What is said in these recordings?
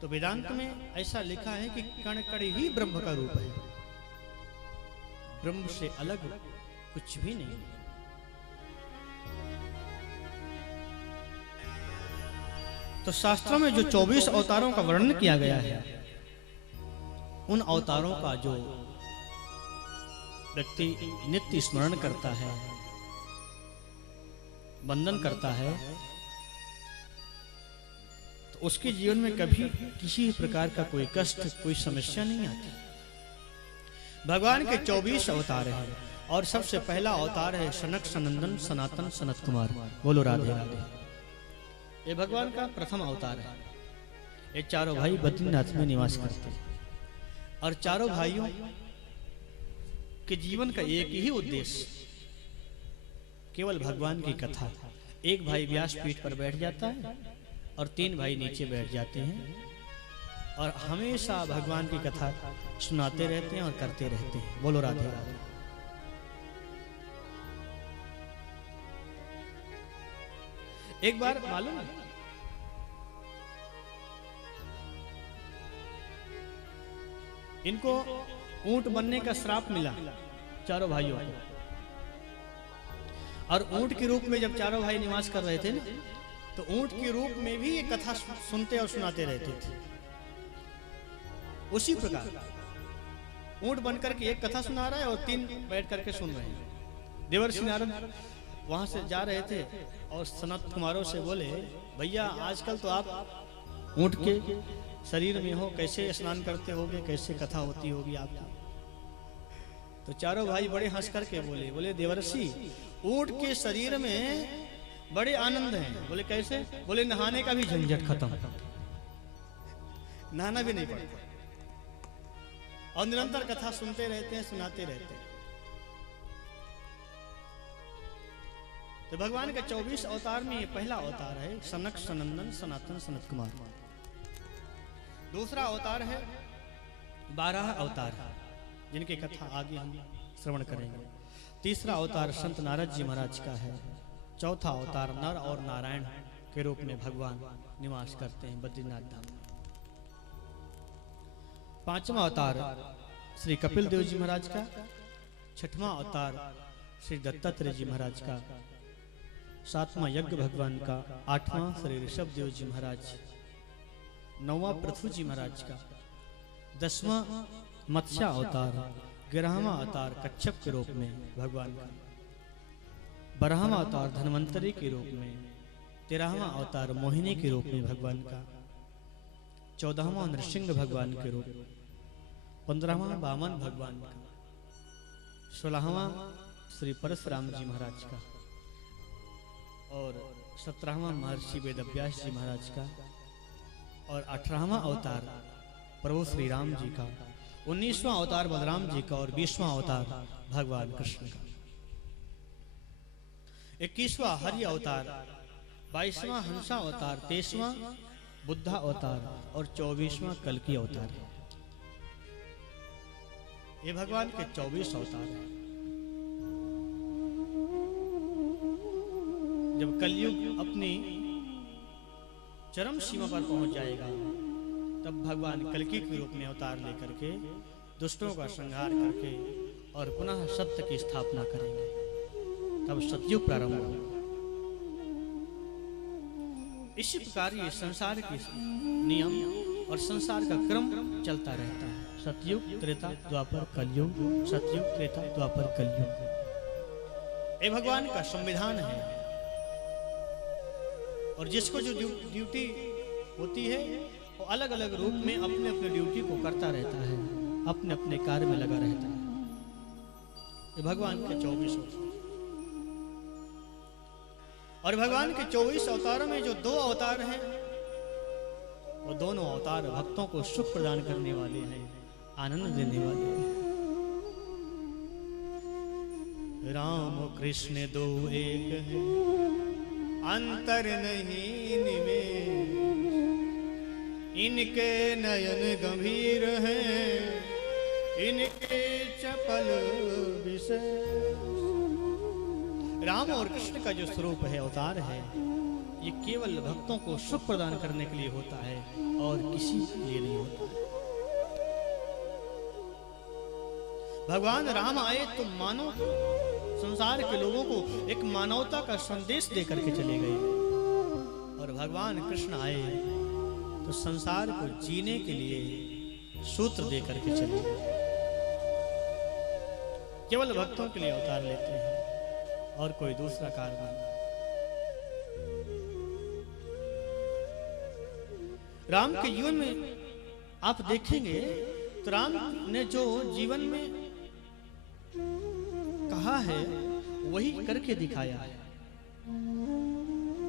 तो वेदांत में ऐसा लिखा है कि कण कण ही ब्रह्म का रूप है, ब्रह्म से अलग कुछ भी नहीं। तो शास्त्रों में जो 24 अवतारों का वर्णन किया गया है, उन अवतारों का जो व्यक्ति नित्य स्मरण करता है, वंदन करता है, तो उसके जीवन में कभी किसी प्रकार का कोई कष्ट, कोई समस्या नहीं आती। भगवान के 24 अवतार हैं और सबसे पहला अवतार है सनक सनंदन सनातन सनत कुमार। बोलो राधे राधे। ये भगवान का प्रथम अवतार है। ये चारों भाई बद्रीनाथ में निवास करते हैं और चारों भाइयों के जीवन का एक ही उद्देश्य केवल भगवान की कथा। एक भाई व्यास पीठ पर बैठ जाता है और 3 भाई नीचे बैठ जाते हैं और हमेशा भगवान की कथा सुनाते रहते हैं और करते रहते हैं। बोलो राधे राधे। एक बार मालूम है, इनको ऊंट बनने का श्राप मिला चारों भाइयों को, और ऊंट के रूप में जब चारों भाई निवास कर रहे थे ना, तो ऊंट के रूप में भी ये कथा सुनते और सुनाते रहते थे। उसी प्रकार ऊंट बनकर के एक कथा सुना रहा है और 3 बैठ करके सुन रहे हैं। देवर्षि नारद वहां से जा रहे थे और सनत कुमारों से बोले, भैया आजकल तो आप ऊंट के शरीर में हो, कैसे स्नान करते होगे, कैसे कथा होती होगी आपकी। तो चारों भाई बड़े हंस करके बोले देवर्षि ऊंट के शरीर में बड़े आनंद हैं। बोले कैसे? बोले नहाने का भी झंझट खत्म, नहाना भी नहीं पड़ता और निरंतर कथा सुनते रहते हैं, सुनाते रहते हैं। तो भगवान के 24 अवतार में ये पहला अवतार है सनक सनंदन सनातन सनत कुमार। दूसरा अवतार है 12 अवतार जिनकी कथा आगे हम श्रवण करेंगे। तीसरा अवतार संत नारद जी महाराज का है। चौथा अवतार नर और नारायण के रूप में भगवान निवास करते हैं बद्रीनाथ धाम। पांचवा अवतार श्री कपिल देव जी महाराज का। छठवां अवतार श्री दत्तात्रेय जी महाराज का। सातवां यज्ञ भगवान का। आठवां श्री ऋषभ देव जी महाराज। नौवां पृथु जी महाराज का। 10वां मत्स्य अवतार। 11वां अवतार कच्छप के रूप में भगवान का। 12वां अवतार धन्वंतरी के रूप में। 13वां अवतार मोहिनी के रूप में भगवान का। 14वां नृसिंह भगवान के रूप। 15वां वामन भगवान का। 16वां श्री परशुराम जी महाराज का और 17वां महर्षि वेदव्यास जी महाराज का और 18वां अवतार प्रभु श्री राम जी का। 19वां अवतार बलराम जी का और 20वां अवतार भगवान कृष्ण का। 21वां हरि अवतार। 22वां हंसा अवतार। 23वां बुद्धा अवतार और 24वां कल्कि अवतार है। ये भगवान के 24 अवतार हैं। जब कलयुग अपनी चरम सीमा पर पहुंच जाएगा, तब भगवान कल्कि के रूप में अवतार लेकर के दुष्टों का संहार करके और पुनः सत्य की स्थापना करेंगे। तब सतयुग प्रारंभ होगा। इसी प्रकार ये संसार के नियम और संसार का क्रम चलता रहता है। सतयुग त्रेता द्वापर कलयुग, सतयुग त्रेता द्वापर कलयुग। ये भगवान का संविधान है और जिसको जो ड्यूटी होती है वो अलग अलग रूप में अपने अपने ड्यूटी को करता रहता है, अपने अपने कार्य में लगा रहता है। ये भगवान के 24 अवतार। और भगवान के 24 अवतारों में जो 2 अवतार हैं, वो दोनों अवतार भक्तों को सुख प्रदान करने वाले हैं, आनंद देने वाले हैं। राम कृष्ण दो एक है, अंतर नहीं निमेष, इनके नयन गंभीर हैं, इनके चपल विशेष। राम और कृष्ण का जो स्वरूप है, अवतार है, ये केवल भक्तों को सुख प्रदान करने के लिए होता है और किसी के लिए नहीं होता है। भगवान राम आए तो मानो संसार के लोगों को एक मानवता का संदेश देकर के चले गए, और भगवान कृष्ण आए तो संसार को जीने के लिए सूत्र देकर के चले गए। केवल भक्तों के लिए अवतार लेते हैं और कोई दूसरा कारण नहीं। राम के जीवन में आप देखेंगे तो राम ने जो जीवन में कहा है वही करके दिखाया है,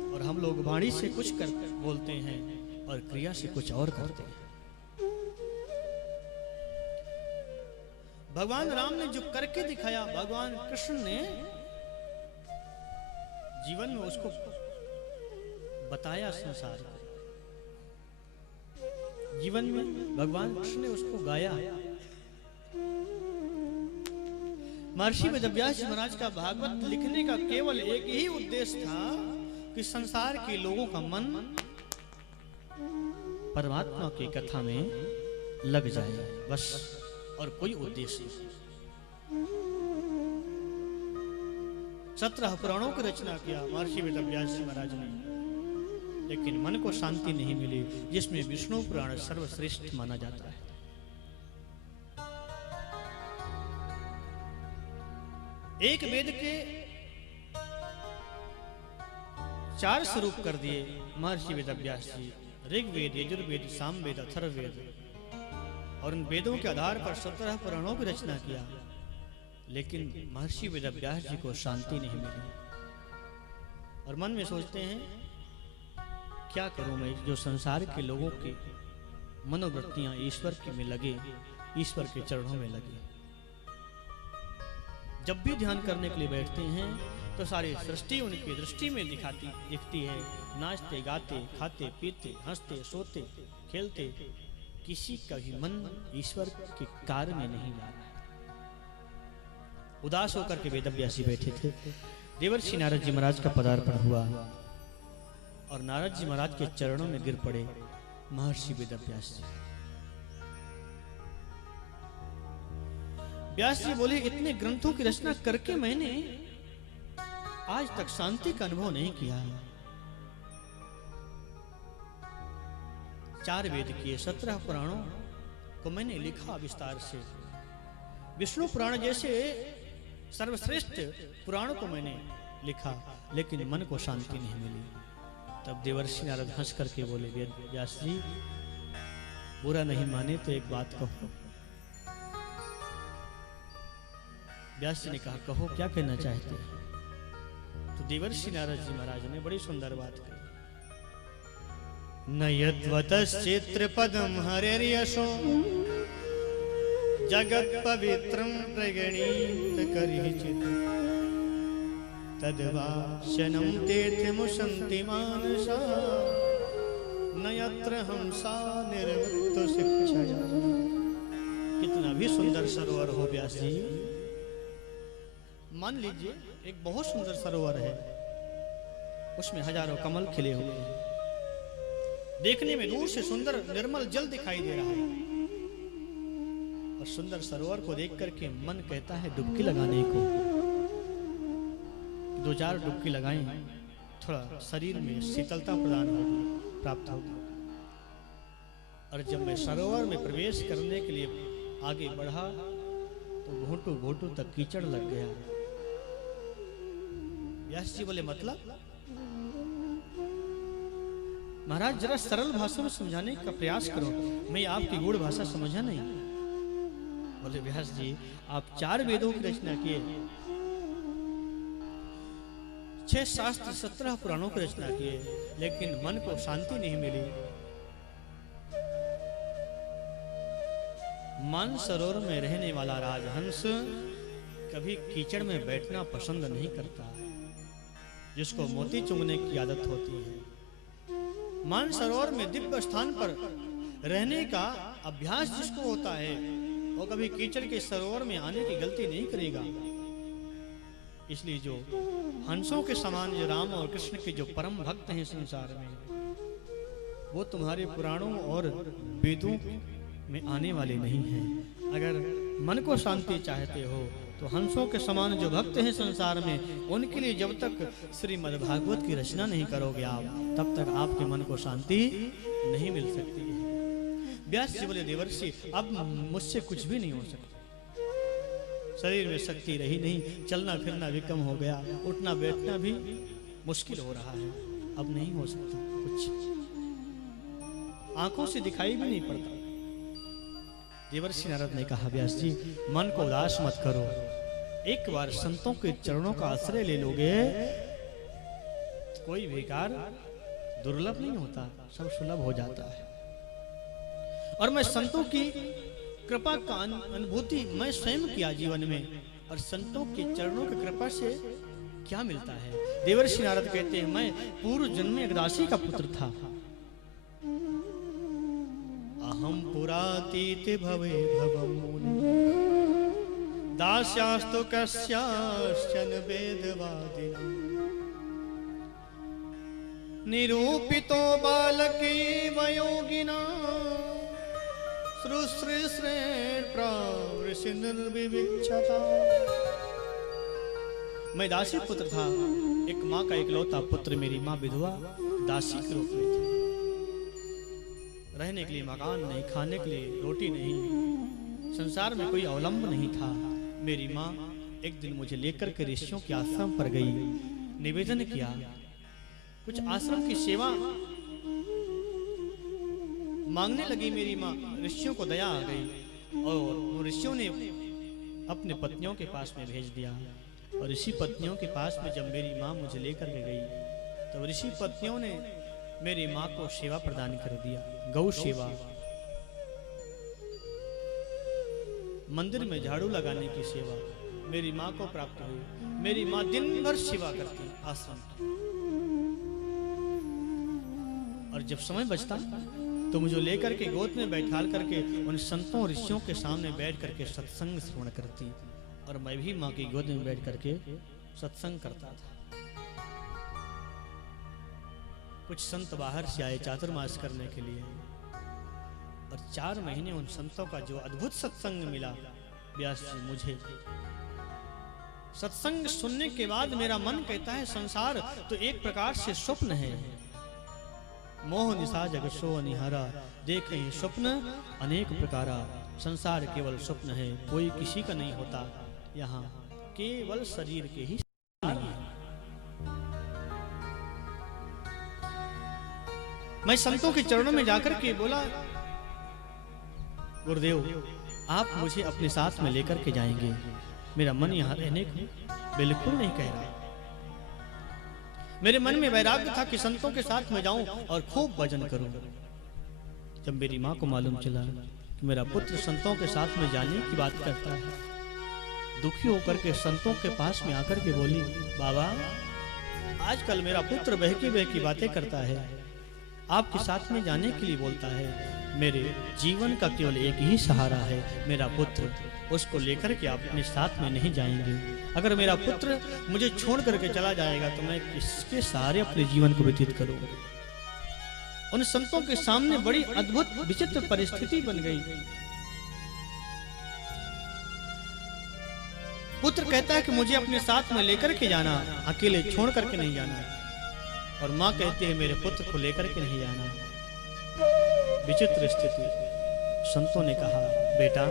और हम लोग वाणी से कुछ कर बोलते हैं और क्रिया से कुछ और करते हैं। भगवान राम ने जो करके दिखाया, भगवान कृष्ण ने जीवन में उसको बताया। संसार जीवन में भगवान कृष्ण ने उसको गाया। महर्षि वेदव्यास जी महाराज का भागवत लिखने का केवल एक ही उद्देश्य था कि संसार के लोगों का मन परमात्मा की कथा में लग जाए, बस, और कोई उद्देश्य नहीं। 17 पुराणों की रचना किया महर्षि वेदव्यास जी महाराज ने, लेकिन मन को शांति नहीं मिली, जिसमें विष्णु पुराण सर्वश्रेष्ठ माना जाता है। एक वेद के 4 स्वरूप कर दिए महर्षि वेदव्यास जी, ऋग्वेद, यजुर्वेद, सामवेद, अथर्ववेद, और उन वेदों के आधार पर 17 पुराणों की रचना किया। लेकिन महर्षि वेदव्यास जी को शांति नहीं मिली, और मन में सोचते हैं क्या करूं मैं, जो संसार के लोगों की मनोवृत्तियां ईश्वर के में लगे, ईश्वर के चरणों में लगे। जब भी ध्यान करने के लिए बैठते हैं तो सारी सृष्टि उनकी दृष्टि में दिखती है। नाचते, गाते, खाते, पीते, हंसते, सोते, खेलते, किसी का भी मन ईश्वर के कार्य में नहीं जा रहा। उदास होकर के वेदव्यासी बैठे थे। देवर्षि नारद जी महाराज का पदार्पण हुआ और नारद जी महाराज के चरणों में गिर पड़े महर्षि वेदव्यास जी। व्यास जी बोले, इतने ग्रंथों की रचना करके मैंने आज तक शांति का अनुभव नहीं किया। 4 वेद किए, 17 पुराणों को मैंने लिखा विस्तार से। विष्णु पुराण जैसे सर्वश्रेष्ठ पुराणों को मैंने लिखा, लेकिन मन को शांति नहीं मिली। तब देवर्षि नारद हंस करके बोले, व्यास जी बुरा नहीं माने तो एक बात कहो। व्यास जी ने कहा, कहो क्या कहना चाहते हैं। तो देवर्षि नारद जी महाराज ने बड़ी सुंदर बात कही। न यद्वतश्चित्र पदम हरेर्यशो जगत पवित्रम प्रगणीत करिचित् तद्वाशनं तीर्थमुशन्ति मानसा न यत्र हंसा निर्मुक्त शिक्षया। कितना भी सुंदर सरोवर हो व्यास जी, मान लीजिए एक बहुत सुंदर सरोवर है, उसमें हजारों कमल खिले हुए हैं, देखने में दूर से सुंदर निर्मल जल दिखाई दे रहा है, और सुंदर सरोवर को देख करके मन कहता है डुबकी लगाने को। 2-4 डुबकी लगाएं, थोड़ा शरीर में शीतलता प्रदान होगी, प्राप्त होगी। और जब मैं सरोवर में प्रवेश करने के लिए आगे बढ़ा तो घोटू घोटू तक कीचड़ लग गया। व्यास जी बोले, मतलब? महाराज जरा सरल भाषा में समझाने का प्रयास करो, मैं आपकी गूढ़ भाषा समझा नहीं। बोले, व्यास जी आप 4 वेदों की रचना किए, 6 शास्त्र, 17 पुराणों की रचना किए, लेकिन मन को शांति नहीं मिली। मानसरोवर में रहने वाला राजहंस कभी कीचड़ में बैठना पसंद नहीं करता, जिसको मोती चुगने की आदत होती है। मानसरोवर में दिव्य स्थान पर रहने का अभ्यास जिसको होता है, वो कभी कीचड़ के सरोवर में आने की गलती नहीं करेगा। इसलिए जो हंसों के समान जो राम और कृष्ण के जो परम भक्त हैं संसार में, वो तुम्हारे पुराणों और वेदों में आने वाले नहीं हैं। अगर मन को शांति चाहते हो तो हंसों के समान जो भक्त हैं संसार में, उनके लिए जब तक श्रीमद् भागवत की रचना नहीं करोगे आप, तब तक आपके मन को शांति नहीं मिल सकती है। व्यास जी बोले, देवर्षि अब मुझसे कुछ भी नहीं हो सकता। शरीर में शक्ति रही नहीं, चलना फिरना भी कम हो गया, उठना बैठना भी मुश्किल हो रहा है, अब नहीं हो सकता कुछ, आंखों से दिखाई भी नहीं पड़ता। देवर्षि नारद ने कहा, व्यास जी मन को उदास मत करो, एक बार संतों के चरणों का आश्रय ले लोगे, कोई भी कार्य दुर्लभ नहीं होता, सब सुलभ हो जाता है। और मैं संतों की कृपा का अनुभूति मैं स्वयं किया जीवन में, और संतों के चरणों की कृपा से क्या मिलता है। देवर्षि नारद कहते हैं, मैं पूर्व जन्म में एक दासी का पुत्र था। अहम पुरातीत भवे भवमुनि दास्यास्तु कस्याश्चन वेदवादिना निरूपितो बालकी वयोगिना मैं दासी पुत्र था, एक माँ का इकलौता पुत्र। मेरी माँ विधवा दासी के रूप में थी। रहने के लिए मकान नहीं, खाने के लिए रोटी नहीं, संसार में कोई अवलंब नहीं था। मेरी माँ एक दिन मुझे लेकर के ऋषियों के आश्रम पर गई, निवेदन किया, कुछ आश्रम की सेवा मांगने लगी। मेरी माँ, ऋषियों को दया आ गई और ऋषियों ने अपने पत्नियों के पास में भेज दिया। और ऋषि पत्नियों के पास में जब मेरी माँ मुझे लेकर के गई, तो ऋषि पत्नियों ने मेरी माँ को सेवा प्रदान कर दिया, गौ सेवा, मंदिर में झाड़ू लगाने की सेवा मेरी माँ को प्राप्त हुई। मेरी माँ दिन भर सेवा करती आश्रम, और जब समय बचता तो मुझे लेकर के गोद में बैठाल करके उन संतों ऋषियों के सामने बैठ करके सत्संग श्रवण करती, और मैं भी माँ की गोद में बैठ करके सत्संग करता था। कुछ संत बाहर से आए चातुर्मास करने के लिए, और 4 महीने उन संतों का जो अद्भुत सत्संग मिला, व्यास जी मुझे सत्संग सुनने के बाद मेरा मन कहता है संसार तो एक प्रकार से स्वप्न है। मोह निशा जगसो अनिहारा, देखे स्वप्न अनेक प्रकारा। संसार केवल स्वप्न है, कोई किसी का नहीं होता, यहाँ केवल शरीर के ही नहीं है। मैं संतों के चरणों में जाकर के बोला, गुरुदेव आप मुझे अपने साथ में लेकर के जाएंगे, मेरा मन यहाँ रहने को बिल्कुल नहीं कह रहा। मेरे मन में वैराग्य था कि संतों के साथ में जाऊं और खूब भजन करूं। जब मेरी माँ को मालूम चला कि मेरा पुत्र संतों के साथ में जाने की बात करता है, दुखी होकर के संतों के पास में आकर के बोली, बाबा आजकल मेरा पुत्र बहकी बहकी बातें करता है, आपके साथ में जाने के लिए बोलता है। मेरे जीवन का केवल एक ही सहारा है मेरा पुत्र, उसको लेकर के आप अपने साथ में नहीं जाएंगे। अगर मेरा पुत्र मुझे छोड़ करके चला जाएगा तो मैं किसके सहारे अपने जीवन को व्यतीत करूंगा। उन संतों के सामने बड़ी अद्भुत विचित्र परिस्थिति बन गई। पुत्र कहता है कि मुझे अपने साथ में लेकर के जाना, अकेले छोड़ करके नहीं जाना, और माँ कहती है मेरे पुत्र को लेकर के नहीं जाना। विचित्र स्थिति। संतों ने कहा, बेटा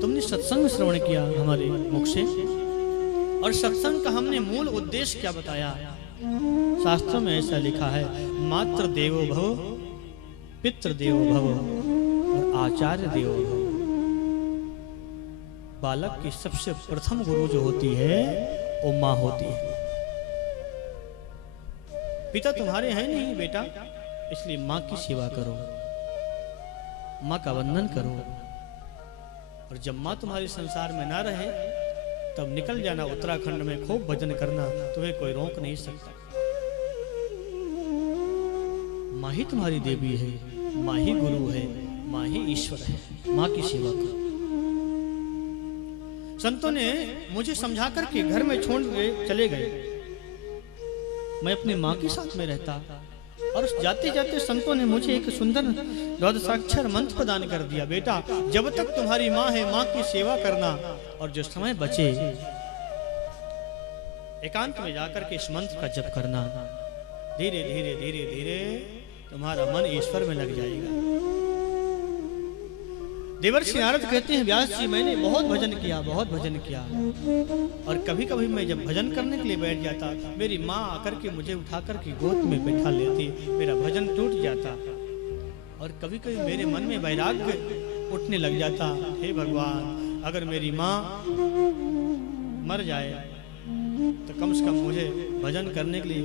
तुमने सत्संग श्रवण किया हमारे मुख से, और सत्संग का हमने मूल उद्देश्य क्या बताया। शास्त्रों में ऐसा लिखा है, मातृ देवो भव, पितृ देवो भव और आचार्य देवो भव। बालक की सबसे प्रथम गुरु जो होती है वो माँ होती है। पिता तुम्हारे हैं नहीं बेटा, इसलिए माँ की सेवा करो, माँ का वंदन करो, और जब माँ तुम्हारे संसार में ना रहे तब निकल जाना उत्तराखंड में, खूब भजन करना, तुम्हें कोई रोक नहीं सकता। माँ ही तुम्हारी देवी है, माँ ही गुरु है, माँ ही ईश्वर है, माँ की सेवा करो। संतों ने मुझे समझा कर के घर में छोड़ के चले गए। मैं अपनी माँ के साथ में रहता और उस जाते जाते संतों ने मुझे एक सुंदर द्वादशाक्षर मंत्र प्रदान कर दिया। बेटा, जब तक तुम्हारी माँ है, माँ की सेवा करना, और जो समय बचे एकांत में जाकर के इस मंत्र का जप करना। धीरे धीरे धीरे धीरे तुम्हारा मन ईश्वर में लग जाएगा। देवर्षि नारद कहते हैं, व्यास जी, मैंने बहुत भजन किया, बहुत भजन किया, और कभी कभी मैं जब भजन करने के लिए बैठ जाता, मेरी माँ आकर के मुझे उठा कर के गोद में बैठा लेती, मेरा भजन टूट जाता, और कभी कभी मेरे मन में वैराग्य उठने लग जाता। हे भगवान, अगर मेरी माँ मर जाए तो कम से कम मुझे भजन करने के लिए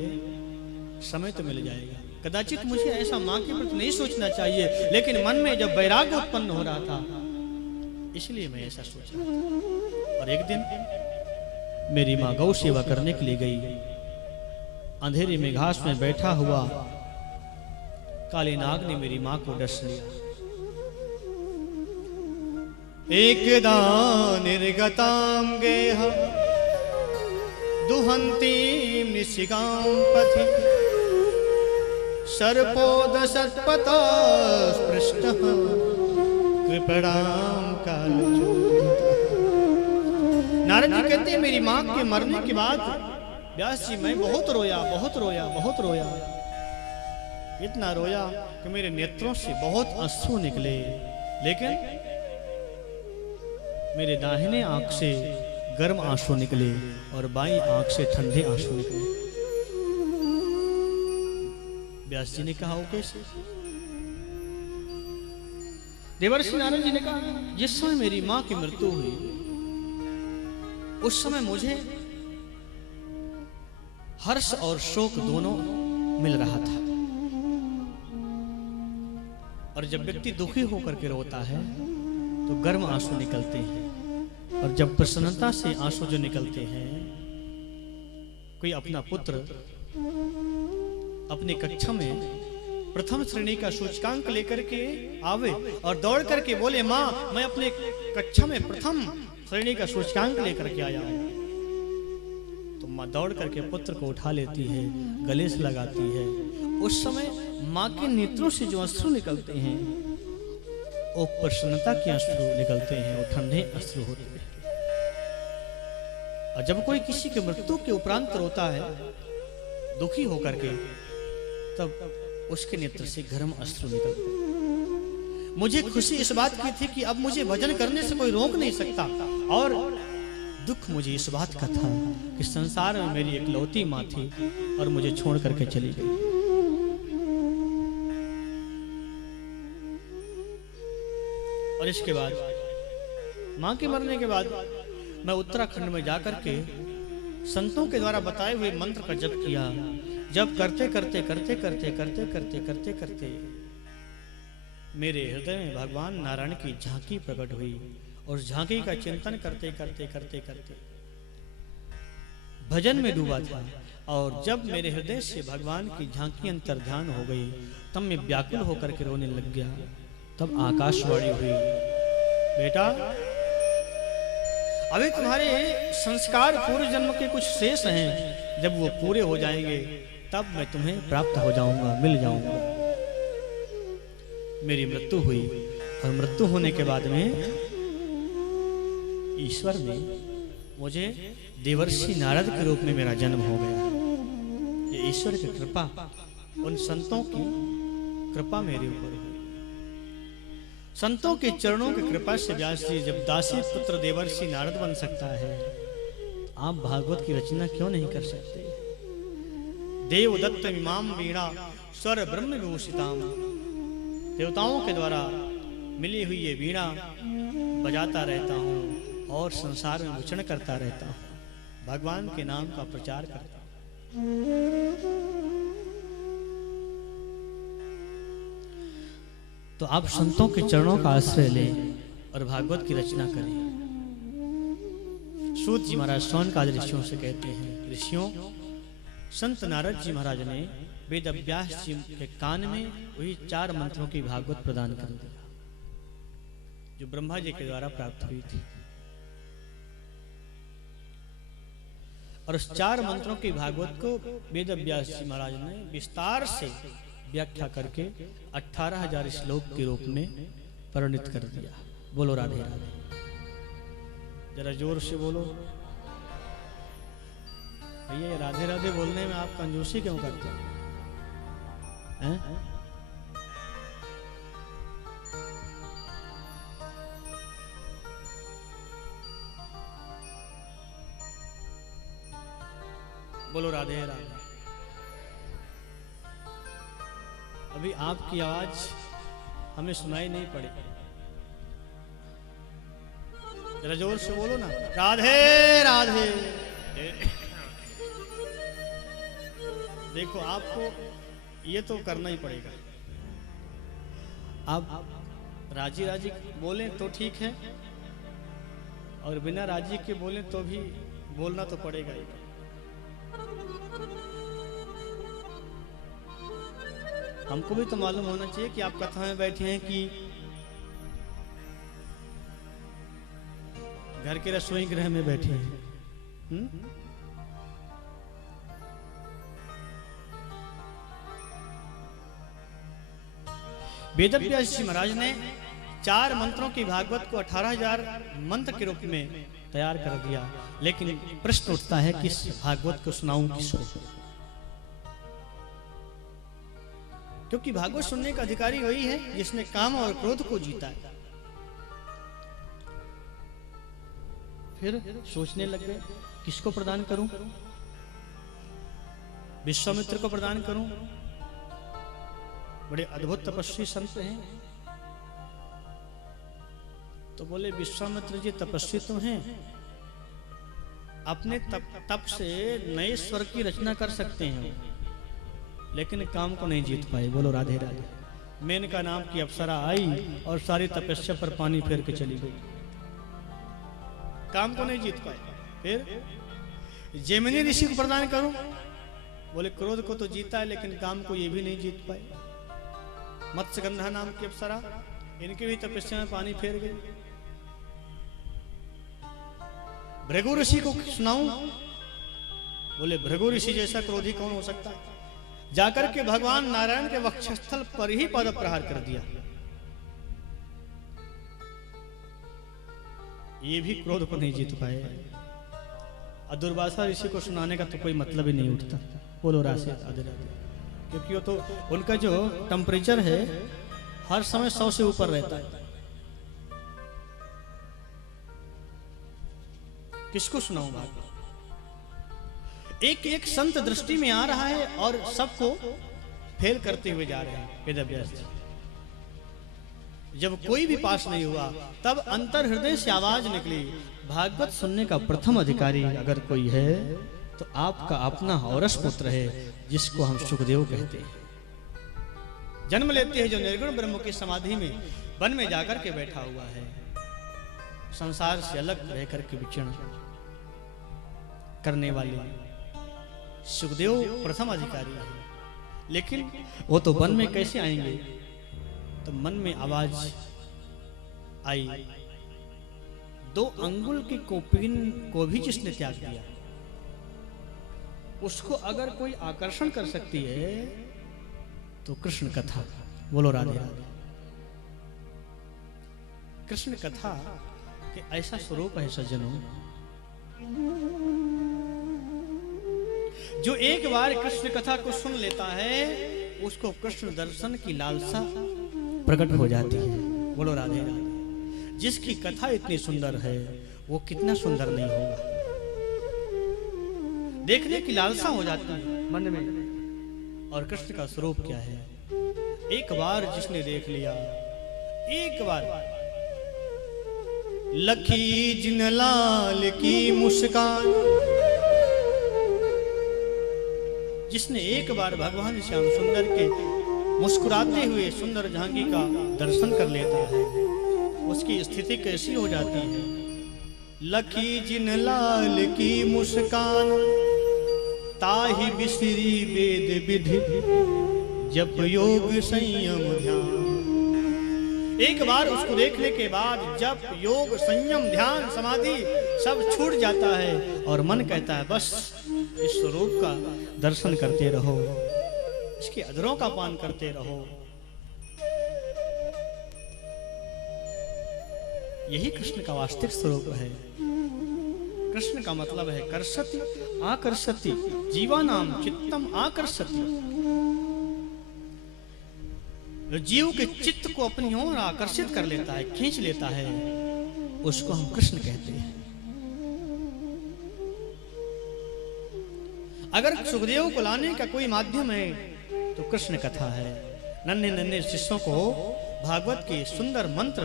समय तो मिल जाएगा। कदाचित मुझे ऐसा माँ के प्रति नहीं सोचना चाहिए, लेकिन मन में जब वैराग्य उत्पन्न हो रहा था, इसलिए मैं ऐसा सोच रहा था। और एक दिन मेरी माँ गौ सेवा करने के लिए गई। अंधेरे में घास में बैठा हुआ काले नाग ने मेरी माँ को डस लिया। एकदा निर्गतां गेह दुहंतीं निशिगां पथि सर्पोदशत्पथा स्पृष्टः कृपणां कालचूर्णितः। नारद जी कहते हैं, मेरी माँ के मरने के बाद व्यास जी मैं बहुत रोया, बहुत रोया, बहुत रोया। इतना रोया कि मेरे नेत्रों से बहुत अश्रु निकले, लेकिन मेरे दाहिने आंख से गर्म आंसू निकले और बाईं आंख से ठंडे आंसू निकले। व्यास जी ने कहा, वो कैसे? देवर्षि नारद जी ने कहा, जिस समय मेरी मां की मृत्यु हुई उस समय मुझे हर्ष और शोक दोनों मिल रहा था। और जब व्यक्ति दुखी होकर के रोता है तो गर्म आंसू निकलते हैं, और जब प्रसन्नता से आंसू जो निकलते हैं, कोई अपना पुत्र अपनी कक्षा में प्रथम श्रेणी का सूचकांक लेकर के आवे और दौड़ करके बोले, माँ मैं अपने कक्षा में प्रथम श्रेणी का सूचकांक लेकर के आया हूं, तो माँ दौड़ करके पुत्र को उठा लेती है, गले से लगाती है। उस समय माँ के नेत्रों से जो अश्रु निकलते हैं वो प्रसन्नता के अश्रु निकलते हैं, वो ठंडे अश्रु होते हैं। और जब कोई किसी की मृत्यु के उपरांत रोता है दुखी होकर के, तब उसके नेत्र से गर्म अश्रु निकलते हैं। मुझे खुशी इस बात की थी कि अब मुझे भजन करने से कोई रोक नहीं सकता, और दुख मुझे इस बात का था कि संसार में मेरी इकलौती माँ थी और मुझे छोड़ करके चली गई। और इसके बाद माँ के मरने के बाद मैं उत्तराखंड में जाकर के संतों के द्वारा बताए हुए मंत्र का जप किया। जब करते करते करते करते करते करते करते करते मेरे हृदय में भगवान नारायण की झांकी प्रकट हुई, और झांकी का चिंतन करते करते करते करते भजन में डूबा था। और जब मेरे हृदय से भगवान की झांकी अंतर ध्यान हो गई, तब मैं व्याकुल होकर के रोने लग गया। तब आकाशवाणी हुई, बेटा अभी तुम्हारे संस्कार पूर्व जन्म के कुछ शेष हैं, जब वो पूरे हो जाएंगे तब मैं तुम्हें प्राप्त हो जाऊंगा, मिल जाऊंगा। मेरी मृत्यु हुई, और मृत्यु होने के बाद में ईश्वर ने मुझे देवर्षि नारद के रूप में मेरा जन्म हो गया। ये ईश्वर की कृपा, उन संतों की कृपा मेरे ऊपर हुई। संतों के चरणों की कृपा से व्यास जी जब दासी पुत्र देवर्षि नारद बन सकता है, आप भागवत की रचना क्यों नहीं कर सकते? देवदत्त इमाम वीणा स्वर ब्रह्म विभूषिताम, देवताओं के द्वारा मिली हुई ये वीणा बजाता रहता हूँ और संसार में विचरण करता रहता हूँ, भगवान के नाम का प्रचार करता हूँ। तो आप संतों के चरणों का आश्रय लें और भागवत की रचना करें। सूत जी महाराज शौनकादि ऋषियों से कहते हैं, ऋषियों संत नारद जी महाराज ने वेद व्यास जी के कान में वही 4 मंत्रों की भागवत प्रदान कर दिया जो ब्रह्मा जी के द्वारा प्राप्त हुई थी। और उस 4 मंत्रों की भागवत को वेद व्यास जी महाराज ने विस्तार से व्याख्या करके 18,000 श्लोक के रूप में परिणित कर दिया। बोलो राधे राधे। जरा जोर से बोलो भैया, राधे राधे बोलने में आप कंजूसी क्यों करते हैं? बोलो राधे राधे। अभी आपकी आवाज हमें सुनाई नहीं पड़ी, जरा जोर से बोलो ना, राधे राधे। देखो आपको ये तो करना ही पड़ेगा। आप राजी राजी बोलें तो ठीक है, और बिना राजी के बोलें तो भी बोलना तो पड़ेगा ही। हमको भी तो मालूम होना चाहिए कि आप कथा में बैठे हैं कि घर के रसोई गृह में बैठे हैं। वेदव्यास जी महाराज ने 4 मंत्रों की भागवत को 18,000 मंत्र के रूप में तैयार कर दिया। लेकिन प्रश्न उठता है कि इस भागवत को सुनाऊं किसको? क्योंकि भागवत सुनने का अधिकारी वही है जिसने काम और क्रोध को जीता है। फिर सोचने लग गए किसको प्रदान करूं? विश्वामित्र को प्रदान करूं? बड़े अद्भुत तपस्वी संत हैं। तो बोले विश्वामित्र जी तपस्वी तो हैं, अपने तप से नए स्वर की रचना कर सकते हैं, लेकिन काम को नहीं जीत पाए। बोलो राधे राधे। मेनका नाम की अप्सरा आई और सारी तपस्या पर पानी फेर के चली गई, काम को नहीं जीत पाए। फिर जैमिनी ऋषि को प्रदान करूं? बोले क्रोध को तो जीता है, लेकिन काम को ये भी नहीं जीत पाए। मत्स्यगंधा नाम की अप्सरा, इनकी भी तपस्या में पानी फेर गई। भृगु ऋषि को सुनाऊं? बोले भृगु ऋषि जैसा क्रोधी कौन हो सकता है? जाकर के भगवान नारायण के वक्षस्थल पर ही पद प्रहार कर दिया। ये भी क्रोध को नहीं जीत पाए। दुर्वासा ऋषि को सुनाने का तो कोई मतलब ही नहीं उठता। बोलो राधे राधे। क्योंकि वो तो उनका जो टेम्परेचर है हर समय 100 से ऊपर रहता है। किसको सुनाऊं बात? एक एक संत दृष्टि में आ रहा है और सबको फेल करते हुए जा रहे हैं वेदव्यास जी। जब कोई भी पास नहीं हुआ तब अंतर हृदय से आवाज निकली, भागवत सुनने का प्रथम अधिकारी अगर कोई है तो आपका अपना औरस पुत्र है, जिसको हम सुखदेव कहते हैं। जन्म लेते हैं जो निर्गुण ब्रह्म की समाधि में वन में जाकर के बैठा हुआ है, संसार से अलग रह करके विचरण करने वाले सुखदेव प्रथम अधिकारी है। लेकिन वो तो वन में कैसे आएंगे? तो मन में आवाज आई, 2 अंगुल की कोपिन को भी जिसने त्याग दिया, उसको अगर कोई आकर्षण कर सकती है तो कृष्ण कथा। बोलो राधे राधे। कृष्ण कथा के ऐसा स्वरूप है सज्जनों, जो एक बार कृष्ण कथा को सुन लेता है उसको कृष्ण दर्शन की लालसा प्रकट हो जाती है। बोलो राधे राधे। जिसकी कथा इतनी सुंदर है वो कितना सुंदर नहीं होगा, देखने की लालसा हो जाती है मन में। और कृष्ण का स्वरूप क्या है? एक बार जिसने देख लिया, एक बार लखी जिनलाल की मुस्कान, जिसने एक बार भगवान श्याम सुंदर के मुस्कुराते हुए सुंदर झांकी का दर्शन कर लेता है, उसकी स्थिति कैसी हो जाती है? लखी जिनलाल की मुस्कान, ताहि बिसरी वेद विधि, जप योग संयम ध्यान। एक बार उसको देखने के बाद जब योग, संयम, ध्यान, समाधि सब छूट जाता है और मन कहता है बस इस स्वरूप का दर्शन करते रहो, इसके अधरों का पान करते रहो। यही कृष्ण का वास्तविक स्वरूप है। कृष्ण का मतलब है कर्षति आकर्षति, जीवानाम चित्तम आकर्षति। जो जीव के चित्त को अपनी ओर आकर्षित कर लेता है, खींच लेता है, उसको हम कृष्ण कहते हैं। अगर सुखदेव को लाने का कोई माध्यम है तो कृष्ण कथा है। नन्हे नन्हे शिष्यों को भागवत के सुंदर मंत्र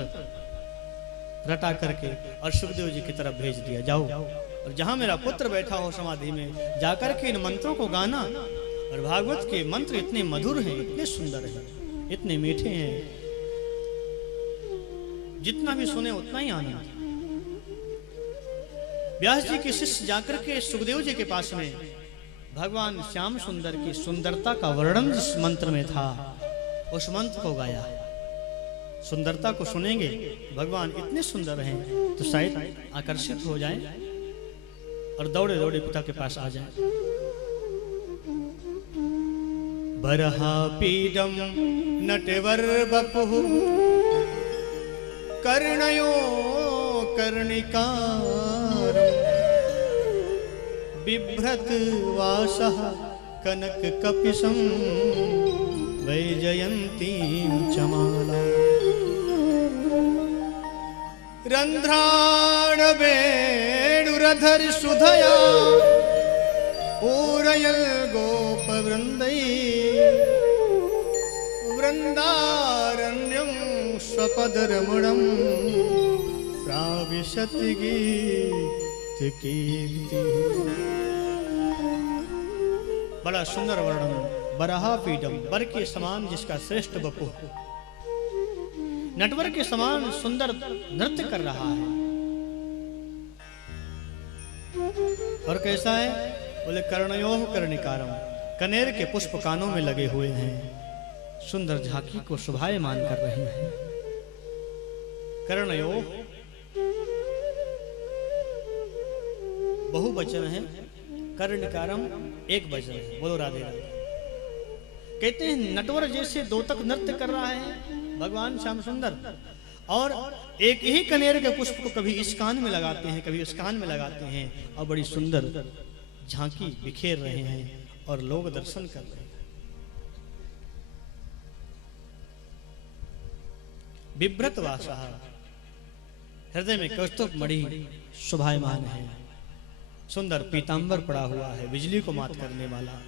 रटा करके और सुखदेव जी की तरफ भेज दिया, जाओ और जहां मेरा पुत्र बैठा हो समाधि में जाकर के इन मंत्रों को गाना। और भागवत के मंत्र इतने मधुर हैं, इतने सुंदर हैं, इतने मीठे हैं, जितना भी सुने उतना ही आनंद। व्यास जी के शिष्य जाकर के सुखदेव जी के पास में भगवान श्याम सुंदर की सुंदरता का वर्णन जिस मंत्र में था, उस मंत्र को गाया। सुंदरता को सुनेंगे, भगवान इतने सुंदर हैं तो शायद आकर्षित हो जाएं और दौड़े दौड़े पिता के पास आ जाएं। बरहा पीडम नटवर बपुः कर्णयो कर्णिकार बिभ्रत वासः कनक कपिशं वैजयन्तीं चमाला रंध्राण वेणुरधर सुधया पूरयल गोप वृंदै वृंदारण्यं स्वपदरमणं प्राविशति गीतकीर्ति। बड़ा सुंदर वर्णन। बरहा पीडम, बर के समान जिसका श्रेष्ठ बपु नटवर के समान सुंदर नृत्य कर रहा है। और कैसा है? बोले कर्णयोः कर्णिकारम, कनेर के पुष्प कानों में लगे हुए हैं, सुंदर झांकी को शोभायमान कर रहे हैं। कर्णयोः बहुवचन है, कर्णिकारम एक वचन है। बोलो राधे राधे। कहते हैं नटवर जैसे दो तक नृत्य कर रहा है भगवान श्याम सुंदर, और एक ही कनेर के पुष्प को कभी इस कान में लगाते हैं, कभी उस कान में लगाते हैं, और बड़ी सुंदर झांकी बिखेर रहे हैं और लोग दर्शन कर रहे हैं। बिभ्रत वासः, हृदय में कौस्तुभ मणि शोभायमान है, सुंदर पीतांबर पड़ा हुआ है, बिजली को मात करने वाला।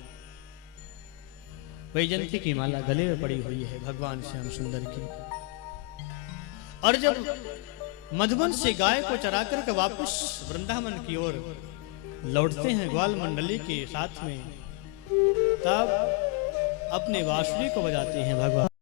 वैजयंती की माला गले में पड़ी हुई है भगवान श्याम सुंदर की। और जब मधुबन से गाय को चरा करके वापस वृंदावन की ओर लौटते हैं ग्वाल मंडली के साथ में, तब अपने बांसुरी को बजाते हैं भगवान।